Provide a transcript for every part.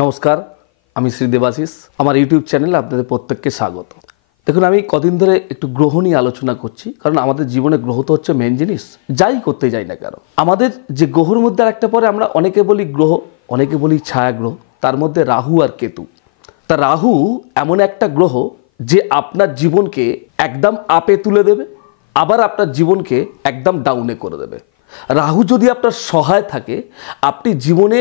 नमस्कार আমি শ্রী দেবাশিস আমার ইউটিউব চ্যানেলে আপনাদের প্রত্যেককে স্বাগত। দেখুন আমি কদিন ধরে একটু গ্রহ নিয়ে আলোচনা করছি, কারণ আমাদের জীবনে গ্রহ তো হচ্ছে মেন জিনিস, যাই করতে যাই না কেন আমাদের যে গ্রহের মধ্যে একটা পরে আমরা অনেকে বলি গ্রহ, অনেকে বলি ছায়া গ্রহ, তার মধ্যে রাহু আর কেতু। তা রাহু এমন একটা গ্রহ যে আপনার জীবনকে একদম আপে তুলে দেবে, আবার আপনার জীবনকে একদম ডাউনে করে দেবে। রাহু যদি আপনার সহায় থাকে, আপনি জীবনে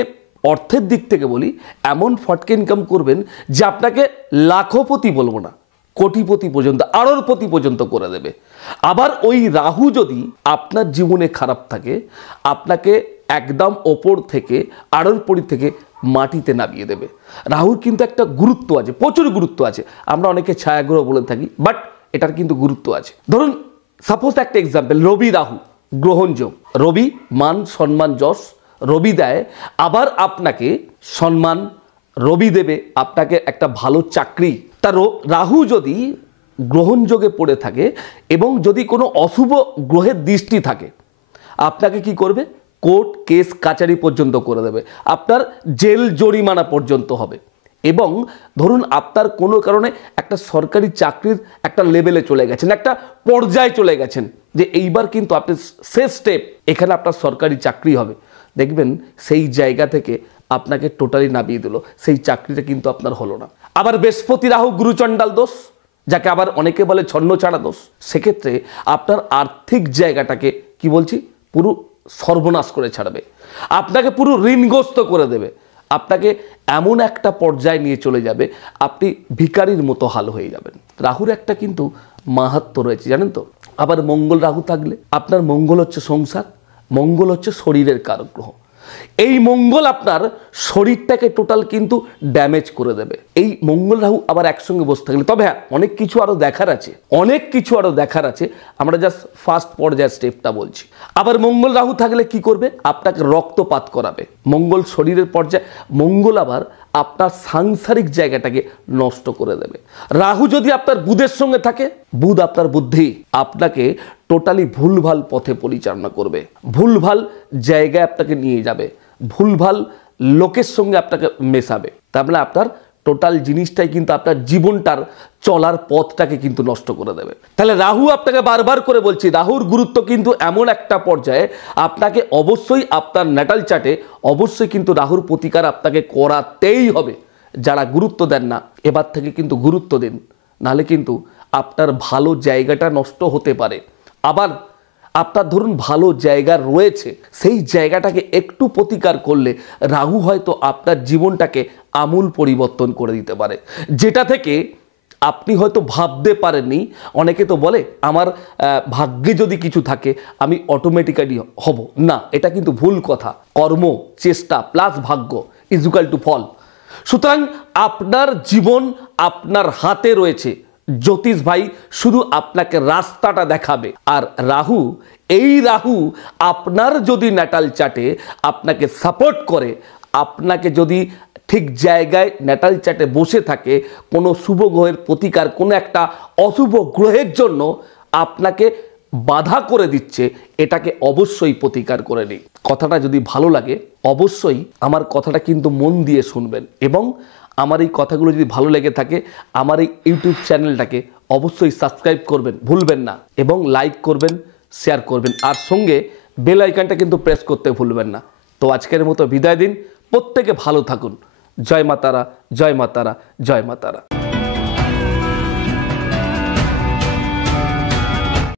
অর্থের দিক থেকে বলি এমন ফটকে ইনকাম করবেন যে আপনাকে লাখপতি বলবো না, কোটিপতি পর্যন্ত, আড়রপতি পর্যন্ত করে দেবে। আবার ওই রাহু যদি আপনার জীবনে খারাপ থাকে, আপনাকে একদম ওপর থেকে আড়রপতি থেকে মাটিতে নামিয়ে দেবে। রাহুর কিন্তু একটা গুরুত্ব আছে, প্রচুর গুরুত্ব আছে। আমরা অনেকে ছায়াগ্রহ বলে থাকি, বাট এটার কিন্তু গুরুত্ব আছে। ধরুন সাপোজ একটা এক্সাম্পল, রবি রাহু গ্রহণযোগ। রবি মান সম্মান যশ রবি দেয়, আবার আপনাকে সম্মান রবি দেবে, আপনাকে একটা ভালো চাকরি। তার রাহু যদি গ্রহণযোগে পড়ে থাকে এবং যদি কোনো অশুভ গ্রহের দৃষ্টি থাকে, আপনাকে কি করবে? কোর্ট কেস কাচারি পর্যন্ত করে দেবে, আপনার জেল জরিমানা পর্যন্ত হবে। এবং ধরুন আপনার কোনো কারণে একটা সরকারি চাকরির একটা লেভেলে চলে গেছেন, একটা পর্যায়ে চলে গেছেন যে এইবার কিন্তু আপনি শেষ স্টেপ, এখানে আপনার সরকারি চাকরি হবে। দেখবেন সেই জায়গা থেকে আপনাকে টোটালি নামিয়ে দিল, সেই চাকরিটা কিন্তু আপনার হলো না। আবার বৃহস্পতি রাহু গুরুচণ্ডাল দোষ, যাকে আবার অনেকে বলে ছন্ন ছাড়া দোষ। সেক্ষেত্রে আপনার আর্থিক জায়গাটাকে কি বলছি পুরো সর্বনাশ করে ছাড়বে, আপনাকে পুরো ঋণগ্রস্ত করে দেবে, আপনাকে এমন একটা পর্যায়ে নিয়ে চলে যাবে আপনি ভিখারির মতো হাল হয়ে যাবেন। রাহুর একটা কিন্তু মাহাত্ম্য রয়েছে জানেন তো। আবার মঙ্গল রাহু থাকলে আপনার মঙ্গল হচ্ছে সংসার, মঙ্গল হচ্ছে শরীরের কারক গ্রহ। এই মঙ্গল আপনার শরীরটাকে টোটাল কিন্তু ড্যামেজ করে দেবে। এই মঙ্গল রাহু আবার একসঙ্গে বসে থাকলে, তবে হ্যাঁ অনেক কিছু আরো দেখার আছে, অনেক কিছু আরো দেখার আছে, আমরা জাস্ট ফার্স্ট পর্যায়ের স্টেপটা বলছি। আবার মঙ্গল রাহু থাকলে কি করবে? আপনাকে রক্তপাত করাবে। মঙ্গল শরীরের পর্যায়ে, মঙ্গল আবার আপনার সাংসারিক জায়গাটাকে নষ্ট করে দেবে। রাহু যদি আপনার বুধের সঙ্গে থাকে, বুধ আপনার বুদ্ধি, আপনাকে টোটালি ভুলভাল পথে পরিচালনা করবে, ভুলভাল জায়গায় আপনাকে নিয়ে যাবে, ভুলভাল লোকের সঙ্গে আপনাকে মেশাবে। তার মানে আপনার টোটাল জিনিসটাই কিন্তু আপনার জীবনটার চলার পথটাকে কিন্তু নষ্ট করে দেবে। তাহলে রাহু আপনাকে বারবার করে বলছি, রাহুর গুরুত্ব কিন্তু এমন একটা পর্যায়ে আপনাকে অবশ্যই আপনার ন্যাটাল চার্টে অবশ্যই কিন্তু রাহুর প্রতিকার আপনাকে করাতেই হবে। যারা গুরুত্ব দেন না, এবার থেকে কিন্তু গুরুত্ব দিন, নাহলে কিন্তু আপনার ভালো জায়গাটা নষ্ট হতে পারে। আবার আপনার ধরুন ভালো জায়গা রয়েছে, সেই জায়গাটাকে একটু প্রতিকার করলে রাহু হয়তো আপনার জীবনটাকে আমূল পরিবর্তন করে দিতে পারে, যেটা থেকে আপনি হয়তো ভাবতে পারেননি। অনেকে তো বলে আমার ভাগ্যে যদি কিছু থাকে আমি অটোমেটিক্যালি হব, না, এটা কিন্তু ভুল কথা। কর্ম, চেষ্টা প্লাস ভাগ্য ইজ ইকুয়াল টু ফল। সুতরাং আপনার জীবন আপনার হাতে রয়েছে, জ্যোতিষ ভাই শুধু আপনাকে রাস্তাটা দেখাবে। আর রাহু, এই রাহু আপনার যদি ন্যাটাল চার্টে আপনাকে সাপোর্ট করে, আপনাকে যদি ঠিক জায়গায় ন্যাটাল চার্টে বসে থাকে, কোনো শুভ গ্রহের প্রতিকার, কোনো একটা অশুভ গ্রহের জন্য আপনাকে বাধা করে দিচ্ছে, এটাকে অবশ্যই প্রতিকার করে নিই। কথাটা যদি ভালো লাগে অবশ্যই আমার কথাটা কিন্তু মন দিয়ে শুনবেন, এবং আমার এই কথাগুলো যদি ভালো লেগে থাকে আমার এই ইউটিউব চ্যানেলটাকে অবশ্যই সাবস্ক্রাইব করবেন, ভুলবেন না, এবং লাইক করবেন, শেয়ার করবেন, আর সঙ্গে বেল আইকনটা কিন্তু প্রেস করতে ভুলবেন না। তো আজকের মতো বিদায় দিন, প্রত্যেকে ভালো থাকুন। জয় মা তারা, জয় মা তারা, জয় মা তারা।